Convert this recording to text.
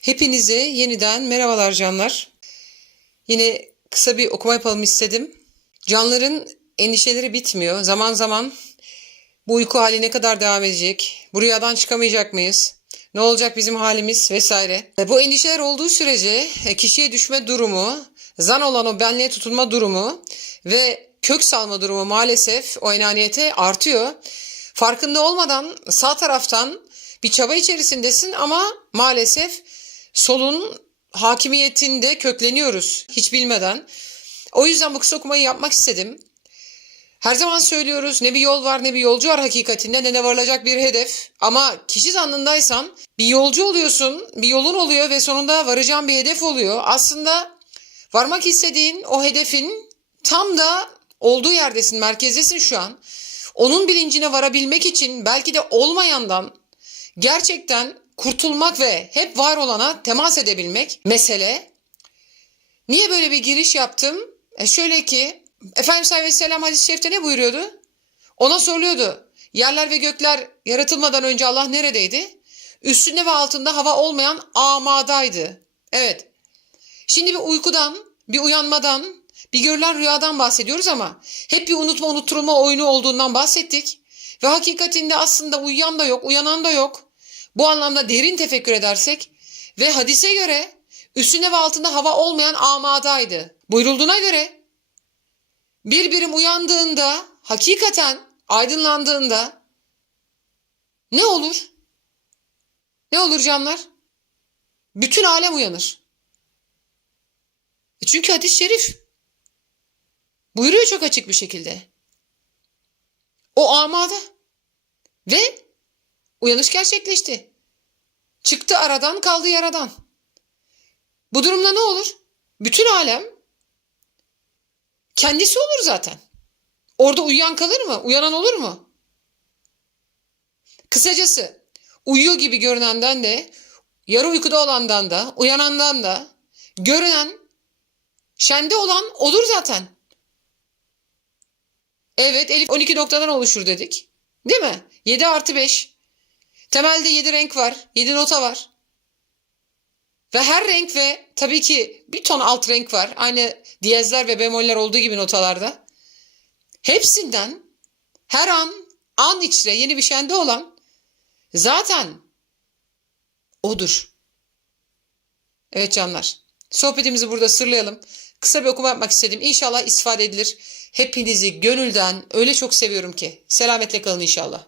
Hepinize yeniden merhabalar canlar. Yine kısa bir okuma yapalım istedim. Canların endişeleri bitmiyor. Zaman zaman bu uyku hali ne kadar devam edecek? Bu rüyadan çıkamayacak mıyız? Ne olacak bizim halimiz vesaire. E, Bu endişeler olduğu sürece e, kişiye düşme durumu, zan olan o benliğe tutunma durumu ve kök salma durumu maalesef o enaniyete artıyor. Farkında olmadan sağ taraftan bir çaba içerisindesin ama maalesef solun hakimiyetinde kökleniyoruz hiç bilmeden. O yüzden bu kısa okumayı yapmak istedim. Her zaman söylüyoruz ne bir yol var ne bir yolcu var hakikatinde ne de varılacak bir hedef. Ama kişi zannındaysan bir yolcu oluyorsun, bir yolun oluyor ve sonunda varacağın bir hedef oluyor. Aslında varmak istediğin o hedefin tam da olduğu yerdesin, merkezdesin şu an. Onun bilincine varabilmek için belki de olmayandan gerçekten kurtulmak ve hep var olana temas edebilmek mesele. Niye böyle bir giriş yaptım? E şöyle ki Efendimiz Aleyhisselam hadis-i şerifte ne buyuruyordu? Ona soruluyordu. Yerler ve gökler yaratılmadan önce Allah neredeydi? Üstünde ve altında hava olmayan amadaydı. Evet. Şimdi bir uykudan, bir uyanmadan, bir görülen rüyadan bahsediyoruz ama hep bir unutma unutturulma oyunu olduğundan bahsettik. Ve hakikatinde aslında uyuyan da yok, uyanan da yok. Bu anlamda derin tefekkür edersek ve hadise göre üstünde ve altında hava olmayan amadaydı. Buyurulduğuna göre bir birim uyandığında hakikaten aydınlandığında ne olur? Ne olur canlar? Bütün alem uyanır. E Çünkü hadis-i şerif buyuruyor çok açık bir şekilde. O amada ve uyanış gerçekleşti. Çıktı aradan kaldı yaradan. Bu durumda ne olur? Bütün alem kendisi olur zaten. Orada uyuyan kalır mı? Uyanan olur mu? Kısacası uyuyor gibi görünenden de, yarı uykuda olandan da, uyanandan da, görünen, şende olan olur zaten. Evet Elif 12 noktadan oluşur dedik. Değil mi? 7 artı 5. Temelde 7 renk var. 7 nota var. Ve her renk ve tabii ki bir ton alt renk var. Aynı diyezler ve bemoller olduğu gibi notalarda. Hepsinden her an an içre yeni bir şende olan zaten odur. Evet canlar. Sohbetimizi burada sırlayalım. Kısa bir okuma yapmak istedim. İnşallah istifade edilir. Hepinizi gönülden öyle çok seviyorum ki. Selametle kalın inşallah.